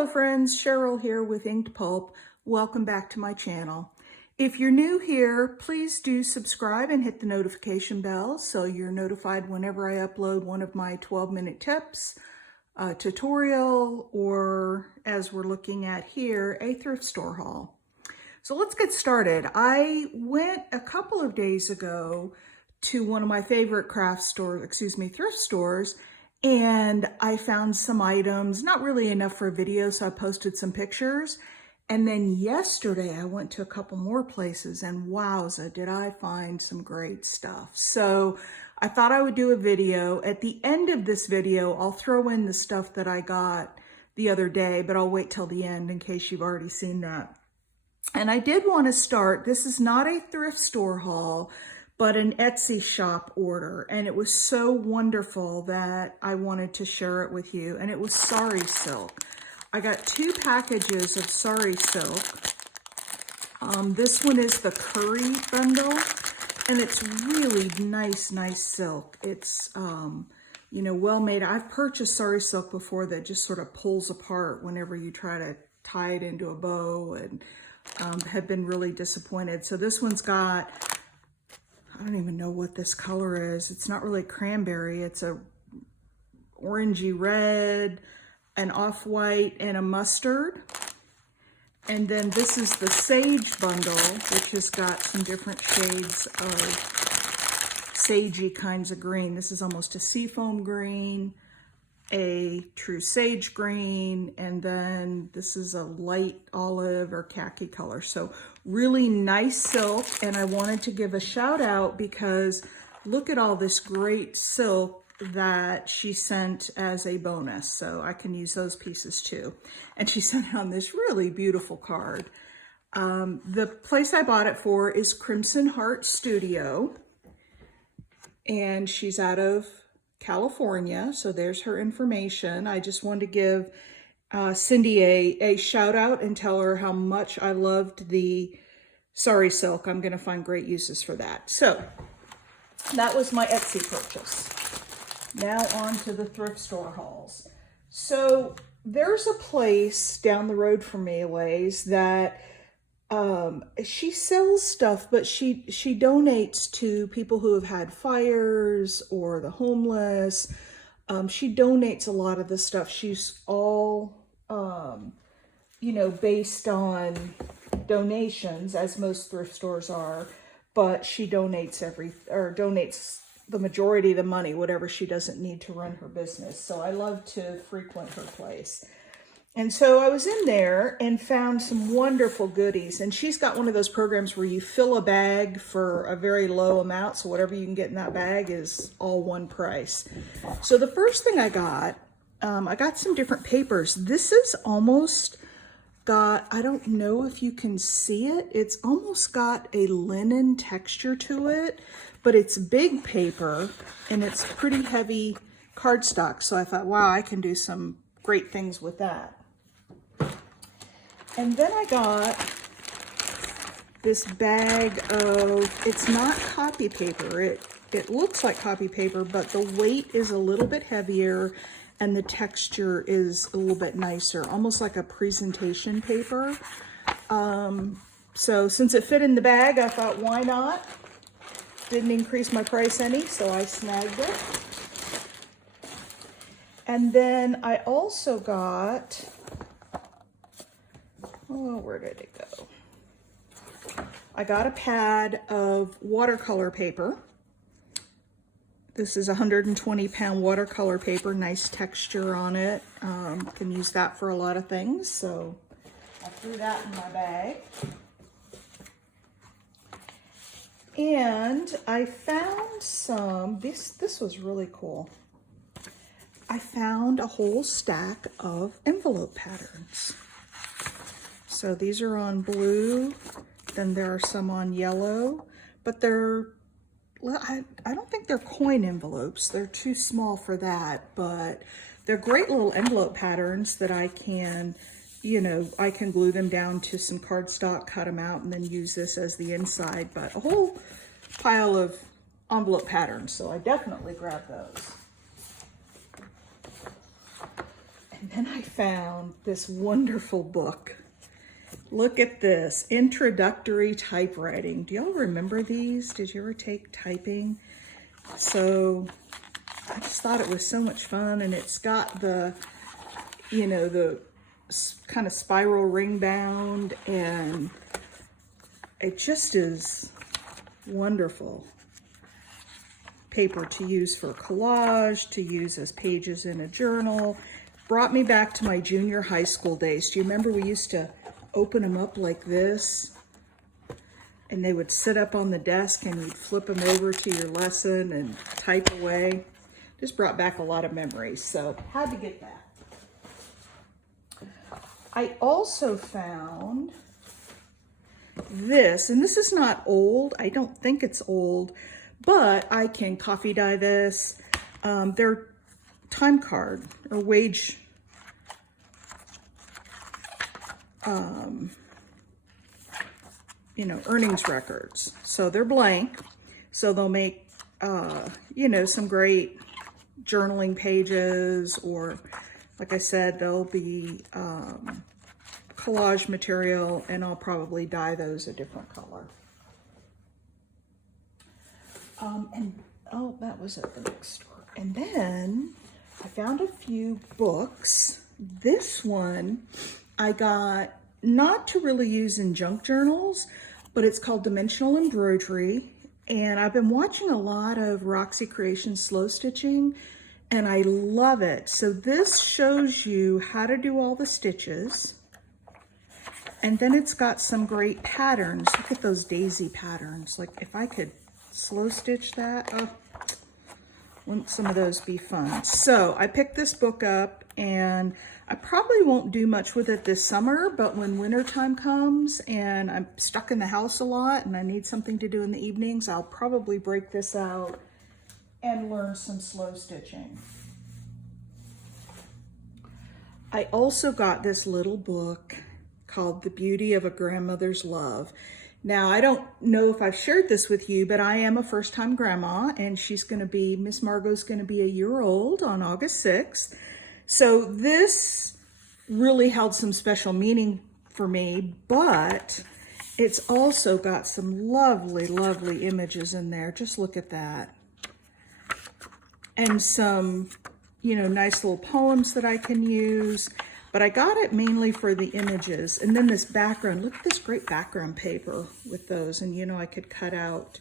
Hello friends, Cheryl here with InkedPulp. Welcome back to my channel. If you're new here, please do subscribe and hit the notification bell so you're notified whenever I upload one of my 12-minute tips, a tutorial, or as we're looking at here, a thrift store haul. So let's get started. I went a couple of days ago to one of my favorite thrift stores, and I found some items, not really enough for a video, so I posted some pictures. And then yesterday I went to a couple more places, and wowza, did I find some great stuff. So I thought I would do a video. At the end of this video, I'll throw in the stuff that I got the other day, but I'll wait till the end in case you've already seen that. And I did want to start, this is not a thrift store haul, but an Etsy shop order. And it was so wonderful that I wanted to share it with you. And it was sari silk. I got 2 packages of sari silk. This one is the curry bundle, and it's really nice silk. It's, well made. I've purchased sari silk before that just sort of pulls apart whenever you try to tie it into a bow, and have been really disappointed. So this one's got, I don't even know what this color is. It's not really cranberry. It's a orangey red, an off-white, and a mustard. And then this is the sage bundle, which has got some different shades of sagey kinds of green. This is almost a seafoam green, a true sage green, and then this is a light olive or khaki color. So really nice silk, and I wanted to give a shout out because look at all this great silk that she sent as a bonus. So I can use those pieces too. And she sent on this really beautiful card. The place I bought it for is Crimson Heart Studio, and she's out of California, so there's her information. I just wanted to give Cindy a shout out and tell her how much I loved the sari silk. I'm going to find great uses for that. So that was my Etsy purchase. Now on to the thrift store hauls. So there's a place down the road from me a ways that she sells stuff, but she donates to people who have had fires or the homeless. She donates a lot of the stuff. She's all, based on donations, as most thrift stores are, but she donates donates the majority of the money, whatever she doesn't need to run her business. So I love to frequent her place. And so I was in there and found some wonderful goodies. And she's got one of those programs where you fill a bag for a very low amount. So whatever you can get in that bag is all one price. So the first thing I got some different papers. This is almost got, I don't know if you can see it. It's almost got a linen texture to it, but it's big paper and it's pretty heavy cardstock. So I thought, wow, I can do some great things with that. And then I got this bag of, it's not copy paper. It looks like copy paper, but the weight is a little bit heavier and the texture is a little bit nicer, almost like a presentation paper. So since it fit in the bag, I thought, why not? Didn't increase my price any, so I snagged it. And then I also got, where did it go? I got a pad of watercolor paper. This is 120-pound watercolor paper, nice texture on it. Can use that for a lot of things, so I threw that in my bag. And I found some, this was really cool. I found a whole stack of envelope patterns. So these are on blue, then there are some on yellow, but they're, I don't think they're coin envelopes. They're too small for that, but they're great little envelope patterns that I can, I can glue them down to some cardstock, cut them out, and then use this as the inside, but a whole pile of envelope patterns. So I definitely grabbed those. And then I found this wonderful book. Look at this, Introductory Typewriting. Do y'all remember these? Did you ever take typing? So I just thought it was so much fun, and it's got the, you know, the kind of spiral ring bound, and it just is wonderful paper to use for collage, to use as pages in a journal. Brought me back to my junior high school days. Do you remember we used to open them up like this, and they would sit up on the desk and you'd flip them over to your lesson and type away? Just brought back a lot of memories, so had to get that. I also found this, and this is not old. I don't think it's old, but I can coffee dye this. They're time card or wage you know, earnings records. So they're blank. So they'll make, you know, some great journaling pages, or like I said, they'll be collage material, and I'll probably dye those a different color. And oh, that was at the next store. And then I found a few books. This one I got not to really use in junk journals, but it's called Dimensional Embroidery. And I've been watching a lot of Roxy Creations slow stitching, and I love it. So this shows you how to do all the stitches. And then it's got some great patterns. Look at those daisy patterns. Like if I could slow stitch that, oh, wouldn't some of those be fun? So I picked this book up, and I probably won't do much with it this summer, but when winter time comes and I'm stuck in the house a lot and I need something to do in the evenings, I'll probably break this out and learn some slow stitching. I also got this little book called The Beauty of a Grandmother's Love. Now, I don't know if I've shared this with you, but I am a first-time grandma, and Miss Margot's gonna be a year old on August 6th. So this really held some special meaning for me, but it's also got some lovely, lovely images in there. Just look at that. And some, you know, nice little poems that I can use. But I got it mainly for the images. And then this background, look at this great background paper with those. And, you know, I could cut out,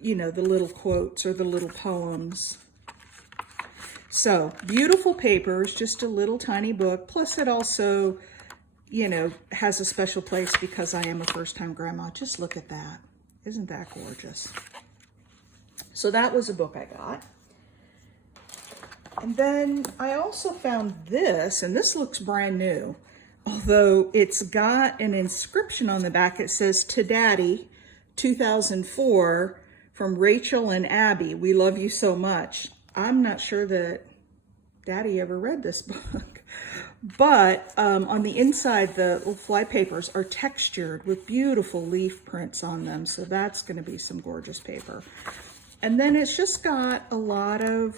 you know, the little quotes or the little poems. So beautiful papers, just a little tiny book. Plus it also, you know, has a special place because I am a first-time grandma. Just look at that. Isn't that gorgeous? So that was a book I got. And then I also found this, and this looks brand new, although it's got an inscription on the back. It says, "To Daddy, 2004, from Rachel and Abby. We love you so much." I'm not sure that Daddy ever read this book, but on the inside, the little fly papers are textured with beautiful leaf prints on them. So that's going to be some gorgeous paper. And then it's just got a lot of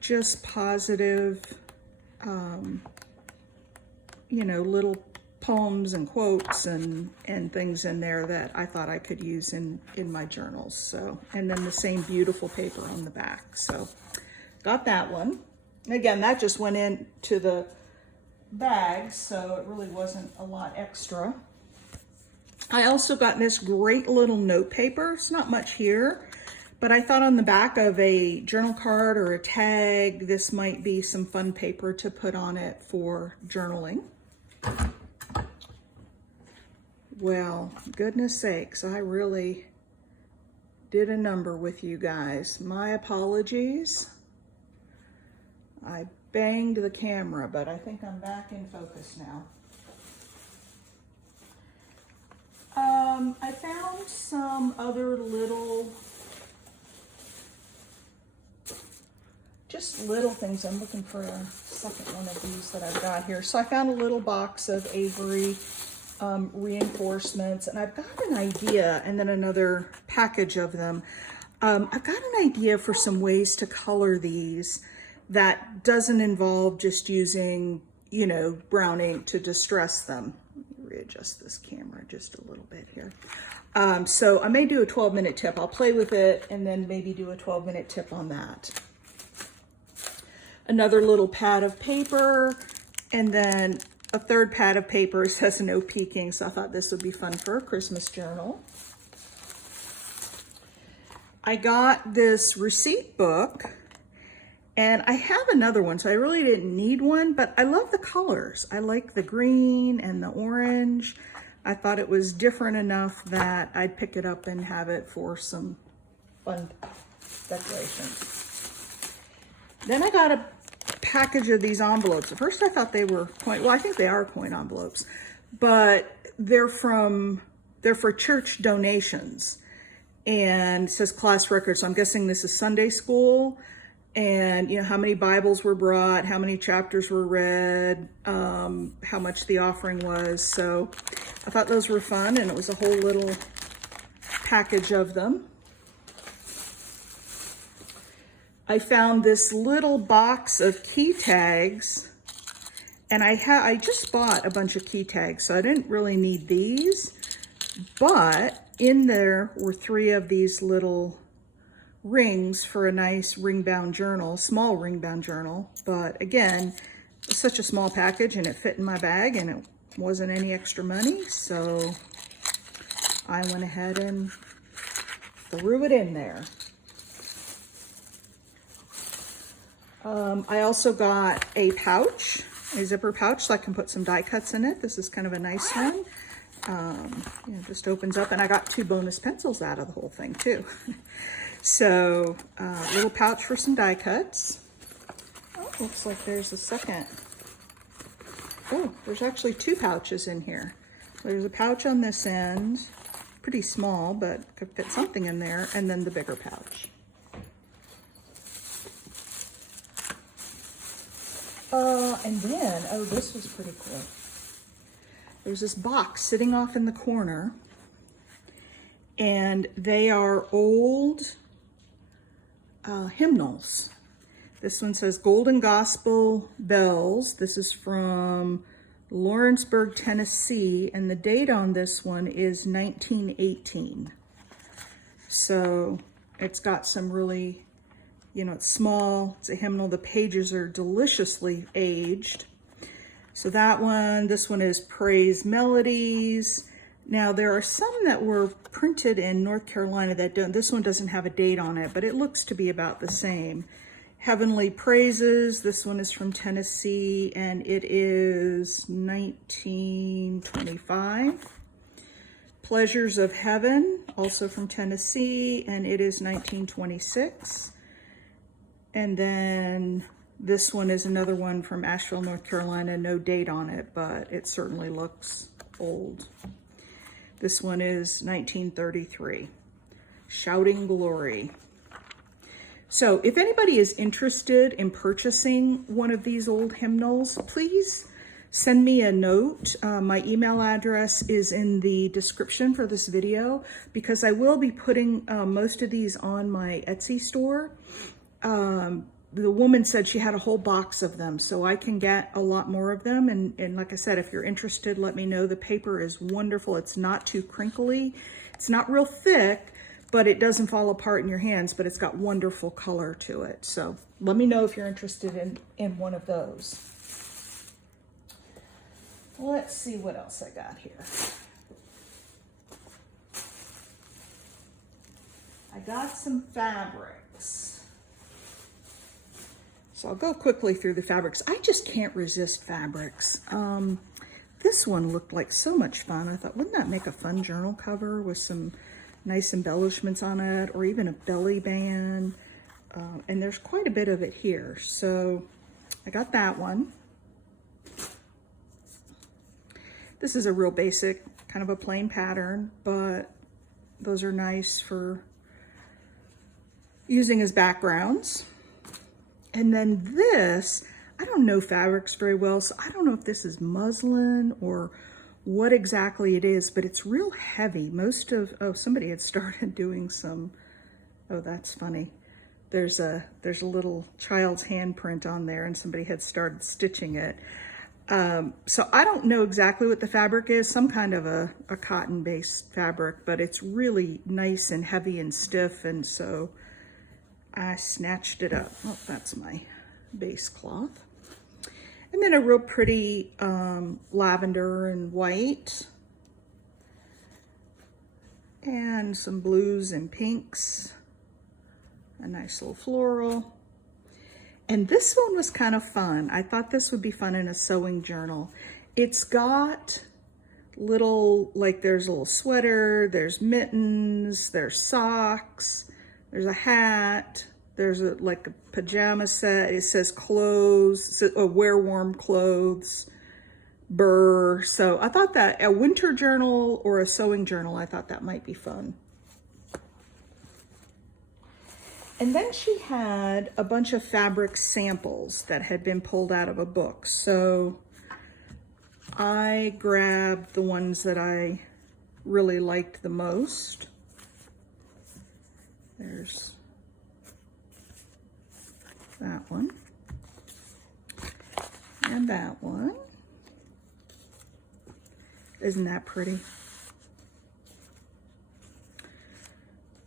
just positive, you know, little poems and quotes and things in there that I thought I could use in my journals. So, and then the same beautiful paper on the back. So got that one. Again, that just went into the bag, so it really wasn't a lot extra. I also got this great little note paper. It's not much here, but I thought on the back of a journal card or a tag, this might be some fun paper to put on it for journaling. Well, goodness sakes, I really did a number with you guys. My apologies. I banged the camera, but I think I'm back in focus now. I found some other little, just little things. I'm looking for a second one of these that I've got here. So I found a little box of Avery reinforcements, and I've got an idea, and then another package of them. I've got an idea for some ways to color these that doesn't involve just using, you know, brown ink to distress them. Let me readjust this camera just a little bit here. So I may do a 12-minute tip. I'll play with it and then maybe do a 12-minute tip on that. Another little pad of paper, and then a third pad of paper. It says no peeking, so I thought this would be fun for a Christmas journal. I got this receipt book, and I have another one, so I really didn't need one, but I love the colors. I like the green and the orange. I thought it was different enough that I'd pick it up and have it for some fun decorations. Then I got a package of these envelopes. At first I thought they were coin, well, I think they are coin envelopes, but they're for church donations. And it says class record, so I'm guessing this is Sunday school. And you know, how many Bibles were brought, how many chapters were read, how much the offering was. So I thought those were fun, and it was a whole little package of them. I found this little box of key tags, and I just bought a bunch of key tags, so I didn't really need these, but in there were 3 of these little rings for a nice ring-bound journal, small ring-bound journal. But again, it's such a small package and it fit in my bag and it wasn't any extra money, so I went ahead and threw it in there. I also got a pouch, a zipper pouch, so I can put some die cuts in it. This is kind of a nice one. You know, just opens up, and I got 2 bonus pencils out of the whole thing too. So, little pouch for some die cuts. Oh, looks like there's a second. Oh, there's actually 2 pouches in here. There's a pouch on this end, pretty small, but could fit something in there, and then the bigger pouch. And then, oh, this was pretty cool. There's this box sitting off in the corner, and they are old hymnals. This one says Golden Gospel Bells. This is from Lawrenceburg, Tennessee, and the date on this one is 1918. So it's got some really, you know, it's small, it's a hymnal. The pages are deliciously aged. So that one, this one is Praise Melodies. Now there are some that were printed in North Carolina that don't, this one doesn't have a date on it, but it looks to be about the same. Heavenly Praises, this one is from Tennessee and it is 1925. Pleasures of Heaven, also from Tennessee, and it is 1926. And then this one is another one from Asheville, North Carolina, no date on it, but it certainly looks old. This one is 1933, Shouting Glory. So if anybody is interested in purchasing one of these old hymnals, please send me a note. My email address is in the description for this video because I will be putting most of these on my Etsy store. The woman said she had a whole box of them, so I can get a lot more of them. And like I said, if you're interested, let me know. The paper is wonderful. It's not too crinkly. It's not real thick, but it doesn't fall apart in your hands, but it's got wonderful color to it. So let me know if you're interested in one of those. Let's see what else I got here. I got some fabrics. So I'll go quickly through the fabrics. I just can't resist fabrics. This one looked like so much fun. I thought, wouldn't that make a fun journal cover with some nice embellishments on it, or even a belly band? And there's quite a bit of it here. So I got that one. This is a real basic, kind of a plain pattern, but those are nice for using as backgrounds. And then this, I don't know fabrics very well, so I don't know if this is muslin or what exactly it is, but it's real heavy. Most of, oh, somebody had started doing some, oh, that's funny. there's a little child's handprint on there, and somebody had started stitching it. So I don't know exactly what the fabric is, some kind of a cotton-based fabric, but it's really nice and heavy and stiff, and so I snatched it up. Oh, that's my base cloth. And then a real pretty lavender and white, and some blues and pinks, a nice little floral. And this one was kind of fun. I thought this would be fun in a sewing journal. It's got little, like there's a little sweater, there's mittens, there's socks, there's a hat, there's like a pajama set. It says clothes, wear warm clothes, burr. So I thought that a winter journal or a sewing journal, I thought that might be fun. And then she had a bunch of fabric samples that had been pulled out of a book. So I grabbed the ones that I really liked the most. There's that one. And that one. Isn't that pretty?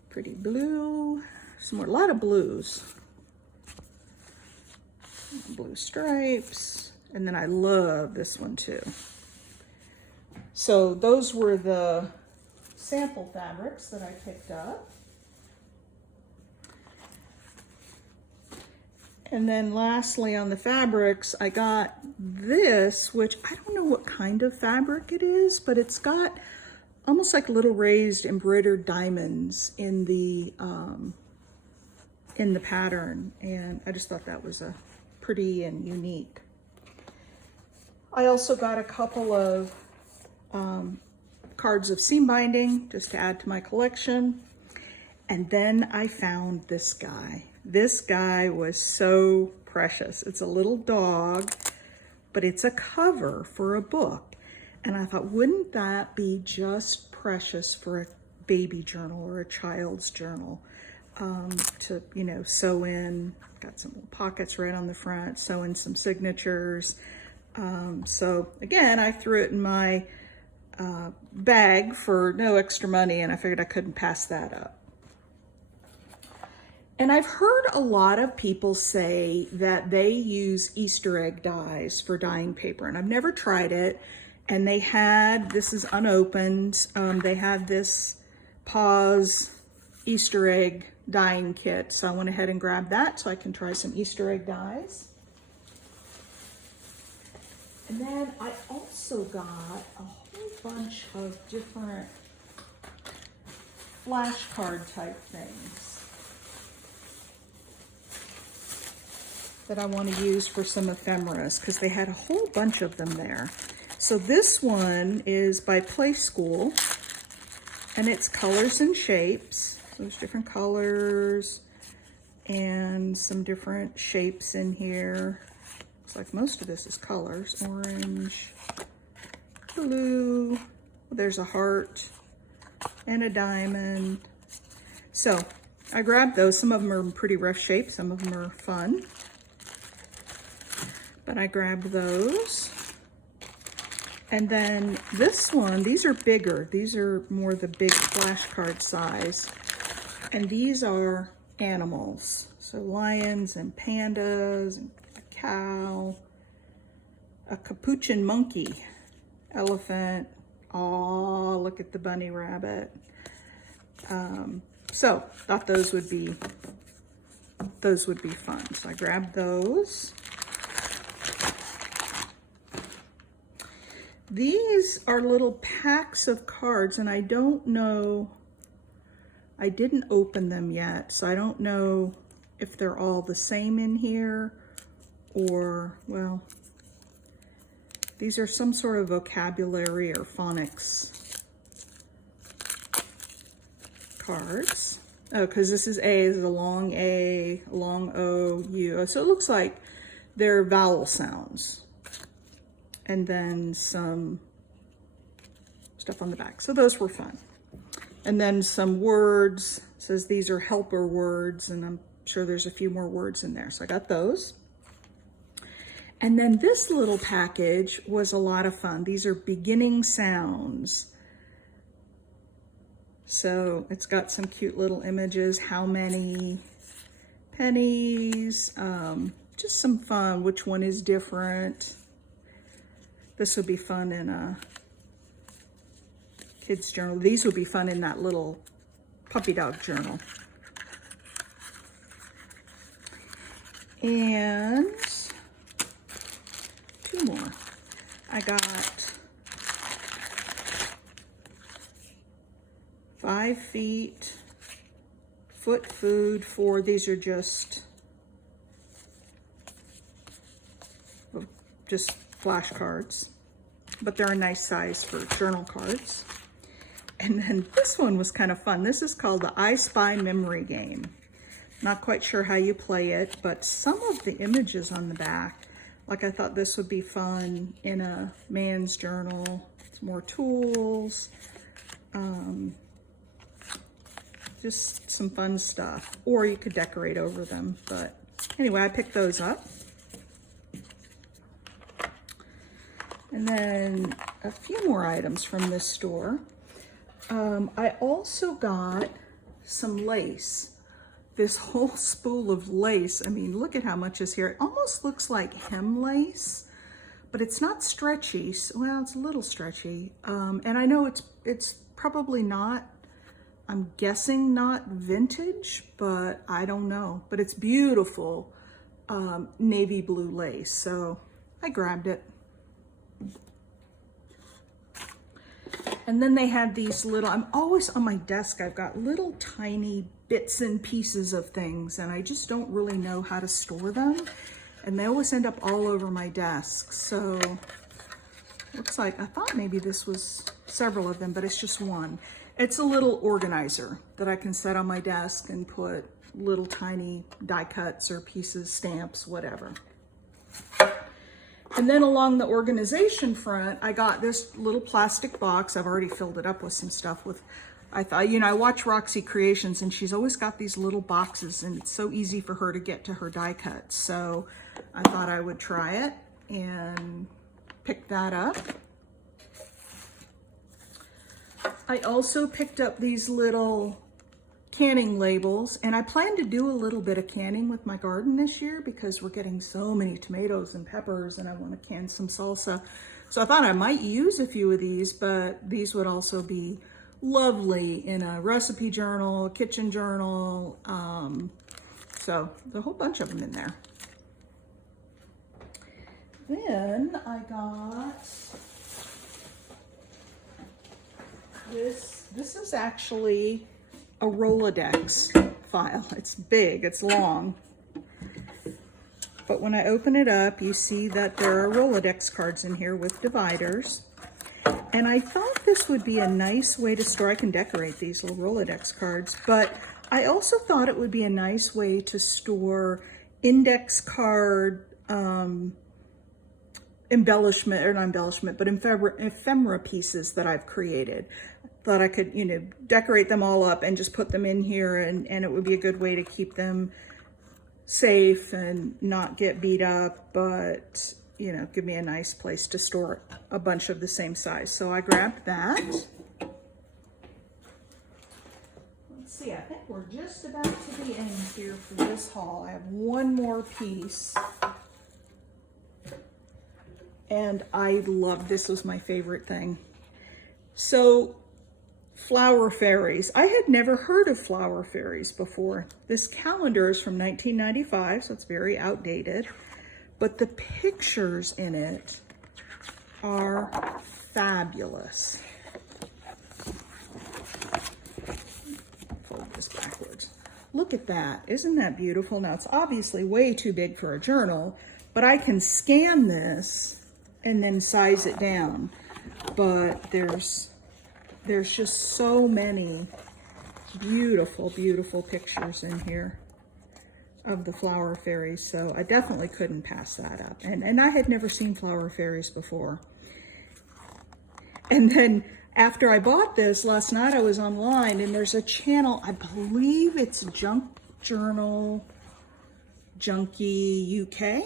Pretty blue. Some more, a lot of blues. Blue stripes. And then I love this one too. So those were the sample fabrics that I picked up. And then lastly on the fabrics, I got this, which I don't know what kind of fabric it is, but it's got almost like little raised embroidered diamonds in the pattern, and I just thought that was a pretty and unique. I also got a couple of cards of seam binding just to add to my collection. And then I found this guy. This guy was so precious. It's a little dog, but it's a cover for a book. And I thought, wouldn't that be just precious for a baby journal or a child's journal? To, you know, sew in, got some little pockets right on the front, sew in some signatures. So again, I threw it in my bag for no extra money, and I figured I couldn't pass that up. And I've heard a lot of people say that they use Easter egg dies for dyeing paper, and I've never tried it. And they had, this is unopened, they had this Paws Easter egg dyeing kit. So I went ahead and grabbed that so I can try some Easter egg dyes. And then I also got a whole bunch of different flashcard type things that I want to use for some ephemeras because they had a whole bunch of them there. So this one is by Play School, and it's colors and shapes. So there's different colors and some different shapes in here. Looks like most of this is colors. Orange, blue, there's a heart and a diamond. So I grabbed those. Some of them are in pretty rough shape, some of them are fun. But I grabbed those. And then this one, these are bigger. These are more the big flashcard size. And these are animals. So lions and pandas, and a cow, a capuchin monkey, elephant. Oh, look at the bunny rabbit. So thought those would be fun. So I grabbed those. These are little packs of cards, and I don't know, I didn't open them yet, so I don't know if they're all the same in here or, well, these are some sort of vocabulary or phonics cards. Oh, because this is A, this is a long A, a long O, U. So it looks like they're vowel sounds. And then some stuff on the back. So those were fun. And then some words. It says these are helper words, and I'm sure there's a few more words in there. So I got those. And then this little package was a lot of fun. These are beginning sounds. So it's got some cute little images. How many pennies? Just some fun. Which one is different? This would be fun in a kid's journal. These would be fun in that little puppy dog journal. And two more. I got 5 feet, foot food for, these are just flashcards, but they're a nice size for journal cards. And then this one was kind of fun. This is called the I Spy Memory Game. Not quite sure how you play it, but some of the images on the back, like I thought this would be fun in a man's journal. It's more tools, just some fun stuff. Or you could decorate over them, but anyway, I picked those up. And then a few more items from this store. I also got some lace. This whole spool of lace. I mean, look at how much is here. It almost looks like hem lace, but it's not stretchy. Well, it's a little stretchy. And I know it's probably not, I'm guessing not vintage, but I don't know. But it's beautiful navy blue lace. So I grabbed it. And then they had these little, I'm always on my desk, I've got little tiny bits and pieces of things, and I just don't really know how to store them. And they always end up all over my desk. So looks like, I thought maybe this was several of them, but it's just one. It's a little organizer that I can set on my desk and put little tiny die cuts or pieces, stamps, whatever. And then along the organization front, I got this little plastic box. I've already filled it up with some stuff with, I thought, you know, I watch Roxy Creations and she's always got these little boxes and it's so easy for her to get to her die cuts. So I thought I would try it and pick that up. I also picked up these little canning labels, and I plan to do a little bit of canning with my garden this year because we're getting so many tomatoes and peppers and I want to can some salsa. So I thought I might use a few of these, but these would also be lovely in a recipe journal, a kitchen journal. So there's a whole bunch of them in there. Then I got this. This is actually a Rolodex file. It's big, it's long. But when I open it up, you see that there are Rolodex cards in here with dividers. And I thought this would be a nice way to store, I can decorate these little Rolodex cards, but I also thought it would be a nice way to store index card embellishment, or not embellishment, but ephemera pieces that I've created. Thought I could, you know, decorate them all up and just put them in here, and it would be a good way to keep them safe and not get beat up, but, you know, give me a nice place to store a bunch of the same size. So I grabbed that. Let's see, I think we're just about to the end here for this haul. I have one more piece. And I love, this was my favorite thing. So, flower fairies. I had never heard of flower fairies before. This calendar is from 1995, so it's very outdated. But the pictures in it are fabulous. Fold this backwards. Look at that. Isn't that beautiful? Now, it's obviously way too big for a journal, but I can scan this and then size it down. But there's just so many beautiful, beautiful pictures in here of the flower fairies. So I definitely couldn't pass that up. And I had never seen flower fairies before. And then after I bought this, last night I was online and there's a channel, I believe it's Junk Journal Junkie UK.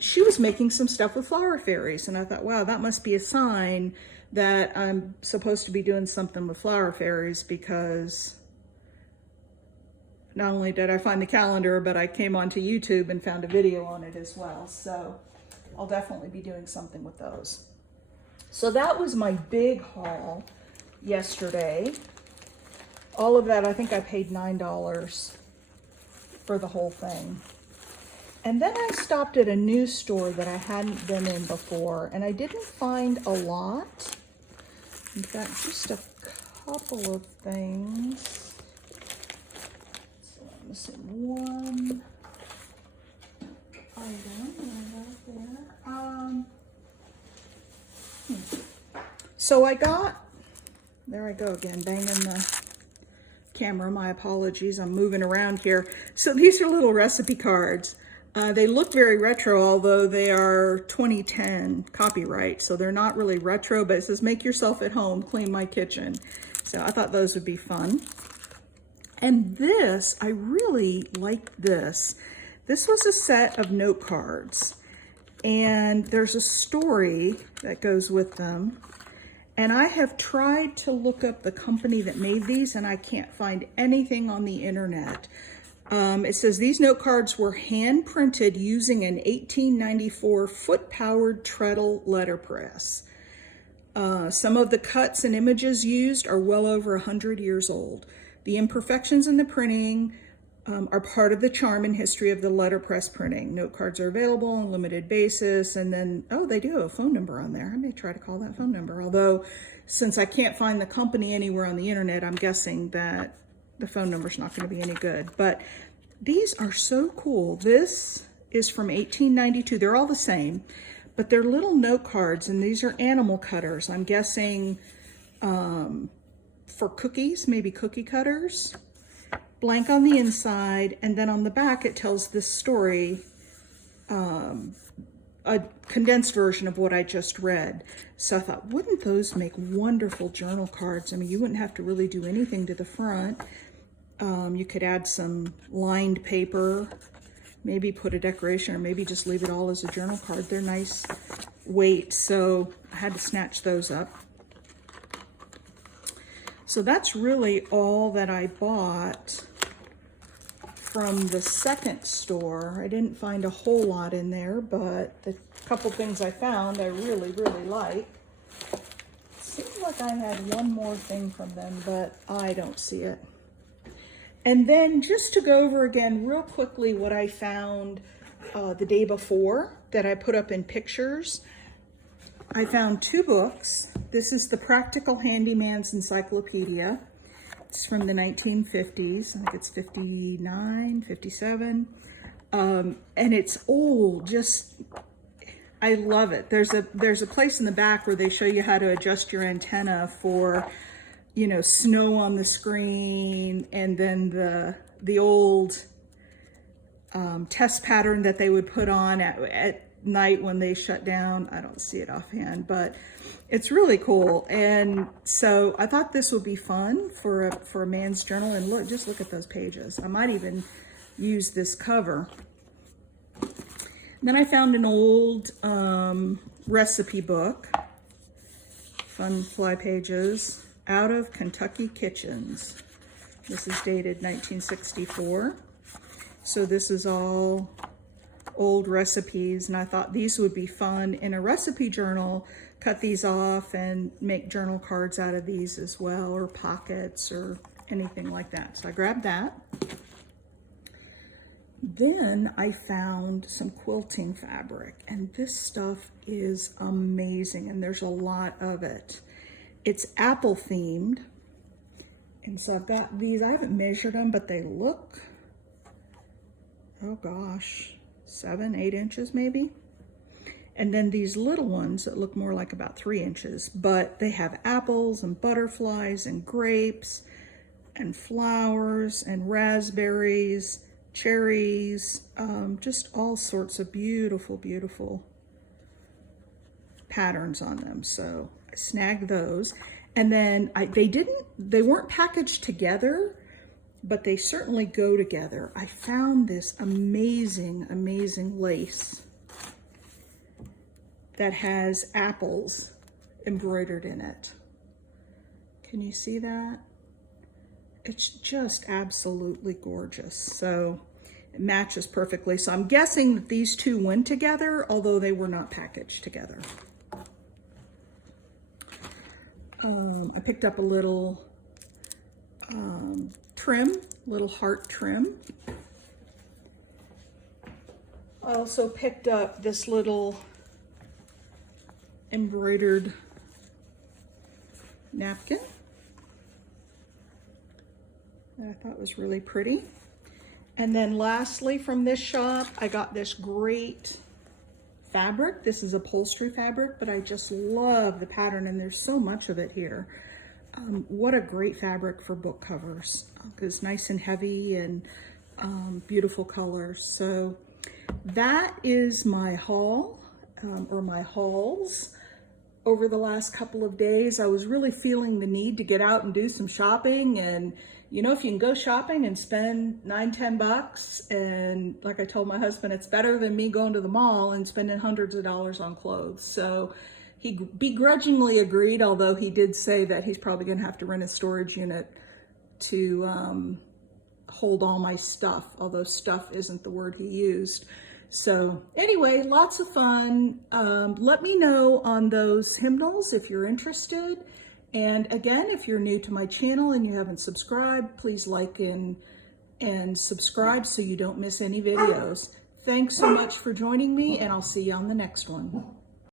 She was making some stuff with flower fairies, and I thought, wow, that must be a sign that I'm supposed to be doing something with flower fairies, because not only did I find the calendar, but I came onto YouTube and found a video on it as well. So I'll definitely be doing something with those. So that was my big haul yesterday. All of that, I think I paid $9 for the whole thing. And then I stopped at a new store that I hadn't been in before, and I didn't find a lot. In fact, just a couple of things. So I'm missing one item right there. So I got, there I go again, banging the camera, my apologies, I'm moving around here. So these are little recipe cards. They look very retro, although they are 2010 copyright, so they're not really retro, but it says, make yourself at home, clean my kitchen. So I thought those would be fun. And this, I really like this. This was a set of note cards, and there's a story that goes with them. And I have tried to look up the company that made these, and I can't find anything on the internet. It says these note cards were hand printed using an 1894 foot-powered treadle letterpress. Some of the cuts and images used are well over 100 years old. The imperfections in the printing are part of the charm and history of the letterpress printing. Note cards are available on a limited basis, and then, oh, they do have a phone number on there. I may try to call that phone number, although since I can't find the company anywhere on the internet, I'm guessing that the phone number's not going to be any good. But these are so cool. This is from 1892. They're all the same, but they're little note cards, and these are animal cutters. I'm guessing for cookies, maybe cookie cutters. Blank on the inside, and then on the back it tells this story, a condensed version of what I just read. So I thought, wouldn't those make wonderful journal cards? I mean, you wouldn't have to really do anything to the front. You could add some lined paper, maybe put a decoration, or maybe just leave it all as a journal card. They're nice weight, so I had to snatch those up. So that's really all that I bought from the second store. I didn't find a whole lot in there, but the couple things I found I really, really like. Seems like I had one more thing from them, but I don't see it. And then just to go over again real quickly what I found the day before that I put up in pictures. I found two books. This is the Practical Handyman's Encyclopedia. It's from the 1950s. I think it's 59, 57. And it's old, just, I love it. There's a place in the back where they show you how to adjust your antenna for, you know, snow on the screen, and then the old test pattern that they would put on at night when they shut down. I don't see it offhand, but it's really cool. And so I thought this would be fun for a man's journal. And look, just look at those pages. I might even use this cover. Then I found an old recipe book, fun fly pages, Out of Kentucky Kitchens. This is dated 1964. So this is all old recipes, and I thought these would be fun in a recipe journal. Cut these off and make journal cards out of these as well, or pockets or anything like that. So I grabbed that. Then I found some quilting fabric, and this stuff is amazing, and there's a lot of it. It's apple themed, and so I've got these. I haven't measured them, but they look, oh gosh, 7, 8 inches maybe. And then these little ones that look more like about 3 inches, but they have apples and butterflies and grapes and flowers and raspberries, cherries, just all sorts of beautiful, beautiful patterns on them. So I snagged those. And then they weren't packaged together. but they certainly go together. I found this amazing, amazing lace that has apples embroidered in it. Can you see that? It's just absolutely gorgeous. So it matches perfectly. So I'm guessing that these two went together, although they were not packaged together. I picked up a little trim, little heart trim. I also picked up this little embroidered napkin that I thought was really pretty. And then lastly, from this shop, I got this great fabric. This is upholstery fabric, but I just love the pattern, and there's so much of it here. What a great fabric for book covers. It's nice and heavy and beautiful colors. So that is my haul, or my hauls over the last couple of days. I was really feeling the need to get out and do some shopping, and you know, if you can go shopping and spend $9–10, and like I told my husband, it's better than me going to the mall and spending hundreds of dollars on clothes. So he begrudgingly agreed, although he did say that he's probably gonna have to rent a storage unit to hold all my stuff, although stuff isn't the word he used. So anyway, lots of fun. Let me know on those hymnals if you're interested. And again, if you're new to my channel and you haven't subscribed, please like and subscribe so you don't miss any videos. Thanks so much for joining me, and I'll see you on the next one.